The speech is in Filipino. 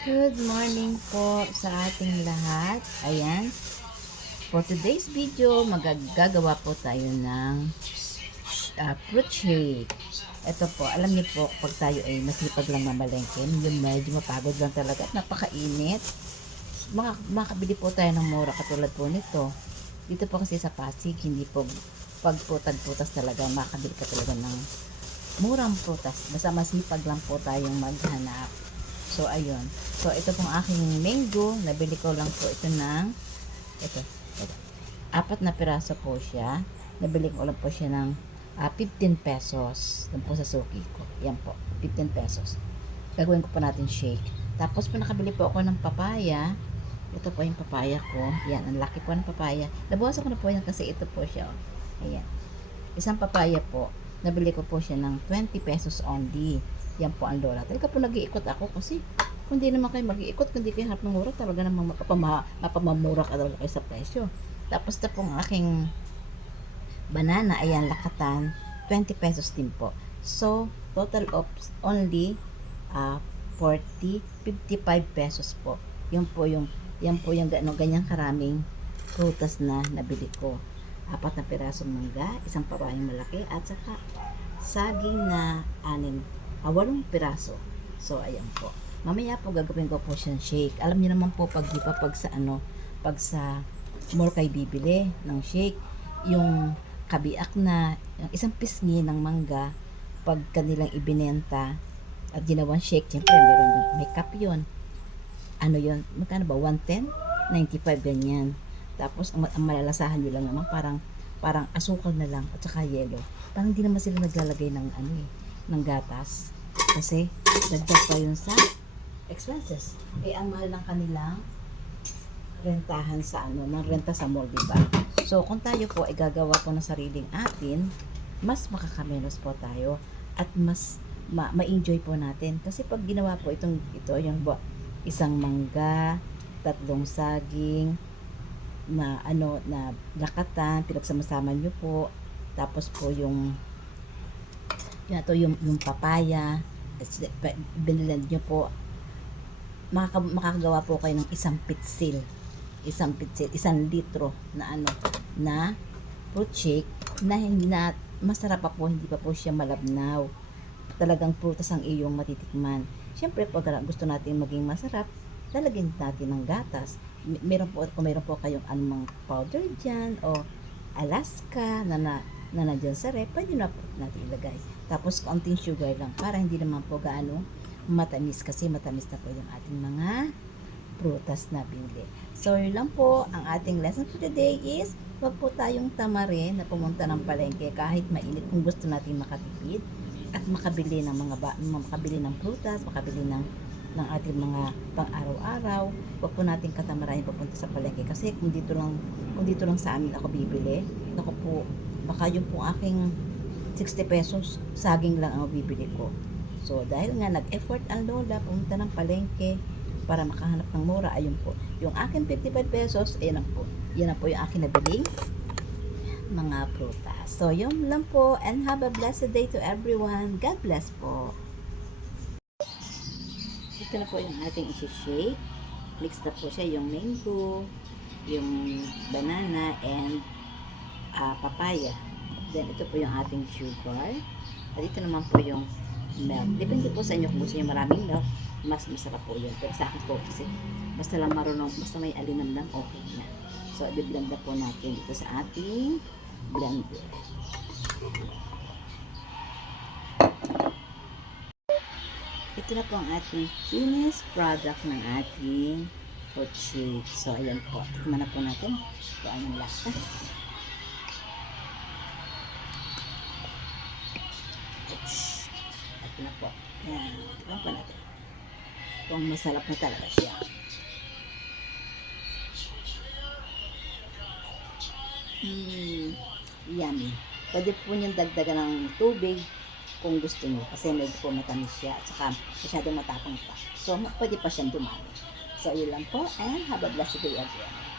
Good morning po sa ating lahat. Ayan. For today's video, magagagawa po tayo ng fruit shake. Ito po, alam niyo po, pag tayo ay masipag lang mamalengke, yung medyo mapagod lang talaga at napakainit, makakabili po tayo ng mura katulad po nito. Dito po kasi sa Pasig, hindi po pagputag-putas talaga, makakabili ka talaga ng murang prutas. Basta masipag lang po tayong maghanap. So, ayun. So, ito pong aking mango. Nabili ko lang po ito ng ito. 4 na piraso po siya. Nabili ko lang po siya ng 15 pesos. Doon po sa suki ko. Yan po. 15 pesos. Gagawin ko po natin shake. Tapos po nakabili po ako ng papaya. Ito po yung papaya ko. Yan. Ang laki po ng papaya. Nabawasan ko na po yan kasi ito po siya. Ayan. Isang papaya po. Nabili ko po siya ng 20 pesos only. Yan po ang lola. Talaga po nag-iikot ako kasi kung di naman kayo mag-iikot, kung di kayo harap ng mura, talaga namang mapamamura ka talaga kayo sa presyo. Tapos na pong aking banana, ayan, lakatan, 20 pesos din po. So, total of only 55 pesos po. Yan po yung ganyang karaming prutas na nabili ko. 4 na pirasong mangga, isang papayang malaki, at saka saging na 8 piraso. So, ayan po. Mamaya po gagawin ko po siyang shake. Alam niyo naman po pag di pa pag sa mall kayo bibili ng shake, yung kabiak na, yung isang pisngi ng mangga, pag kanilang ibinenta at ginawang shake, siyempre meron yung may cup yun. Ano yun? Magkano ba? 110? 95 ganyan. Tapos, ang malalasahan nyo lang naman, parang asukal na lang at saka yelo. Parang hindi naman sila naglalagay ng ng gatas. Kasi, dagdag pa yun sa expenses. Ang mahal ng kanilang rentahan sa ng renta sa mall, diba? So, kung tayo po ay gagawa po ng sariling atin, mas makakamenos po tayo at mas ma-enjoy po natin. Kasi pag ginawa po ito yung isang mangga, 3 saging, na lakatan, pinagsama-sama nyo po. Tapos po yung papaya, binilend nyo po, makakagawa po kayo ng isang 1 litro na fruit shake na hindi na masarap pa po, hindi pa po siya malabnaw. Talagang prutas ang iyong matitikman. Siyempre, pag gusto natin maging masarap, lalagyan natin ng gatas. Kung meron po kayong anumang powder dyan o Alaska na nandiyan sa rep, pwede na po natin ilagay. Tapos, kaunting sugar lang para hindi naman po gaano matamis, kasi matamis na po yung ating mga prutas na binili. So, yun lang po ang ating lesson for today is wag po tayong tamarin na pumunta ng palengke kahit mainit kung gusto natin makatipid at makabili ng prutas, makabili ng ating mga pang-araw-araw. Wag po natin katamarahin papunta sa palengke kasi kung dito lang sa amin ako bibili, naku po, baka yung po aking 60 pesos saging lang ang bibili ko. So, dahil nga nag-effort ang lola pumunta ng palengke para makahanap ng mura, ayun po. Yung akin 55 pesos, yan na po yung akin nabiling mga prutas. So, yun lang po, and have a blessed day to everyone. God bless po. Ito na po yung ating isi-shake. Mix na po siya yung mango, yung banana, and papaya. Then, ito po yung ating sugar. At ito naman po yung milk. Depende po sa inyo kung gusto nyo maraming milk, mas masarap po yun. Pero sa akin po kasi, basta may alinamnam, okay na. So, i-blend na po natin dito sa ating blender. Ito na po ang ating finished product ng ating fruit shake. So, ayan po. Tikman na po natin kung anong lasa. Ito na po. Ayan. Tikman po natin. Kung masarap na talaga siya. Yummy. Pwede po niyong dagdagan ng tubig kung gusto niyo kasi medyo po matamis siya at saka masyadong matapang pa. So, pwede pa siyang dumami. So, yun lang po, and have a blessed day again.